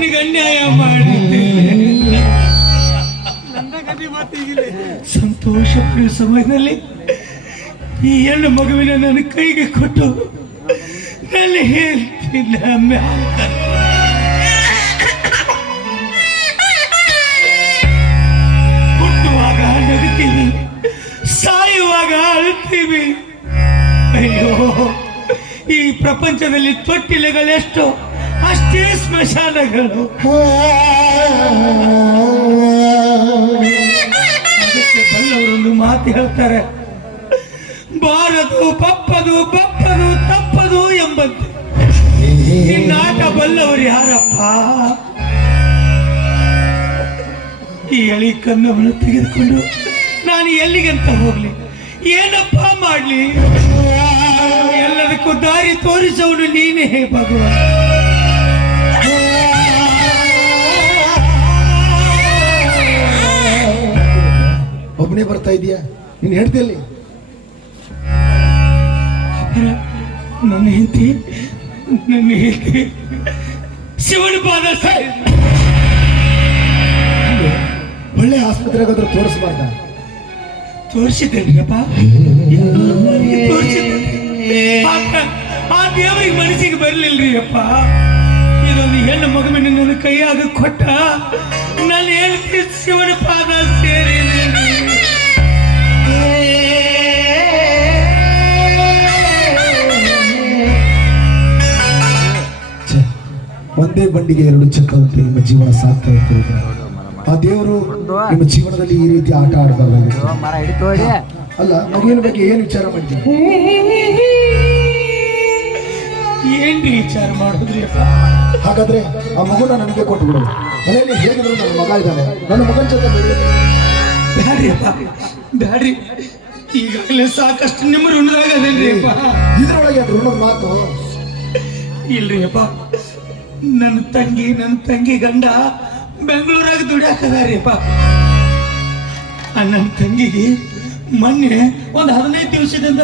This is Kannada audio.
ನಿನಗೆ ಅನ್ಯಾಯ ಮಾಡಿದ್ದೇನೆ. ಸಂತೋಷ ಸಮಯದಲ್ಲಿ ಈ ಹೆಣ್ಣು ಮಗುವಿನ ನನ್ನ ಕೈಗೆ ಕೊಟ್ಟು ನನ್ನ ಹೇಳ್ತಿಲ್ಲ ಹುಟ್ಟುವಾಗ ನಗುತ್ತೀವಿ, ಸಾಯುವಾಗ ಅಳ್ತೀವಿ. ಅಯ್ಯೋ, ಈ ಪ್ರಪಂಚದಲ್ಲಿ ತೊಟ್ಟಿಲೆಗಳೆಷ್ಟು ಅಷ್ಟೇ ಸ್ಮಶಾನಗಳು. ಅದಕ್ಕೆ ಬಲ್ಲವರೊಂದು ಮಾತು ಹೇಳ್ತಾರೆ, ಬಾರದು ಬಪ್ಪದು ಬಪ್ಪದು ತಪ್ಪದು ಎಂಬಂತೆ. ಈ ನಾಟ ಬಲ್ಲವರು ಯಾರಪ್ಪ? ಈ ಎಳಿ ಕನ್ನವನ್ನು ತೆಗೆದುಕೊಂಡು ನಾನು ಎಲ್ಲಿಗಂತ ಹೋಗ್ಲಿ, ಏನಪ್ಪ ಮಾಡ್ಲಿ? ಎಲ್ಲದಕ್ಕೂ ದಾರಿ ತೋರಿಸೋನು ನೀನೇ ಭಗವಾನ್. ಒಬ್ಬನೇ ಬರ್ತಾ ಇದೀಯಾ? ನೀನ್ ಹೇಳ್ತಿಯಲ್ಲಿ ನನ್ನ ಹೆಂಡತಿ ಶಿವನ ಪಾದ ಒಳ್ಳೆ ಆಸ್ಪತ್ರೆಗಾದ್ರೂ ತೋರಿಸಬಾರ್ದ? ತೋರಿಸಿದ್ದೇನಪ್ಪ, ಆ ದೇವರಿಗೆ ಮನಸ್ಸಿಗೆ ಬರ್ಲಿಲ್ರಿ ಅಪ್ಪ. ಇದೊಂದು ಹೆಣ್ಣು ಮಗುವಿನ ನನ್ನ ಕೈಯಾಗ ಕೊಟ್ಟ ನನ್ನ ಹೆಂಡತಿ ಶಿವನ ಪಾದ ಸೇರಿದೆ. ಒಂದೇ ಬಂಡಿಗೆ ಎರಡು ಚಕ್ರದಂತೆ ನಿಮ್ಮ ಜೀವನ ಸಾಗ್ತಾ ಇರ್ತೀರ. ಆ ದೇವರು ನಿಮ್ಮ ಜೀವನದಲ್ಲಿ ಈ ರೀತಿ ಆಟ ಆಡಬಾರ್ದಾಗಿತ್ತು. ಅಲ್ಲ, ಮಗುವಿನ ಬಗ್ಗೆ ಏನು ವಿಚಾರ ಮಾಡಿದ್ದೀರಿ? ಏನ್ರಿ ವಿಚಾರ ಮಾಡಿದ್ರಿ? ಹಾಗಾದ್ರೆ ಆ ಮಗುನ ನನಗೆ ಕೊಟ್ಟು ಬಿಡು. ಮನೆಯಲ್ಲಿ ಹೇಗಿದ್ರು ನನ್ನ ಮಗ ಇದ್ದಾನೆ, ನನ್ನ ಮಗನ ಜೊತೆ ಬ್ಯಾಡ್ರಿ ಅಪ್ಪ, ಬ್ಯಾಡ್ರಿ. ಈಗಾಗಲೇ ಸಾಕಷ್ಟು ನಿಮ್ಮ ಋಣದಾಗ ಅದೇನ್ರಿ ಅಪ್ಪ. ಇದರೊಳಗೆ ಋಣದ ಮಾತು ಇಲ್ರಿ ಅಪ್ಪ. ನನ್ನ ತಂಗಿ ಗಂಡ ಬೆಂಗಳೂರಾಗ ದುಡಿಯಾಕದಾರಿ ಅಪ್ಪ. ನನ್ನ ತಂಗಿಗೆ ಮೊನ್ನೆ ಒಂದು 15 ದಿವಸದಿಂದ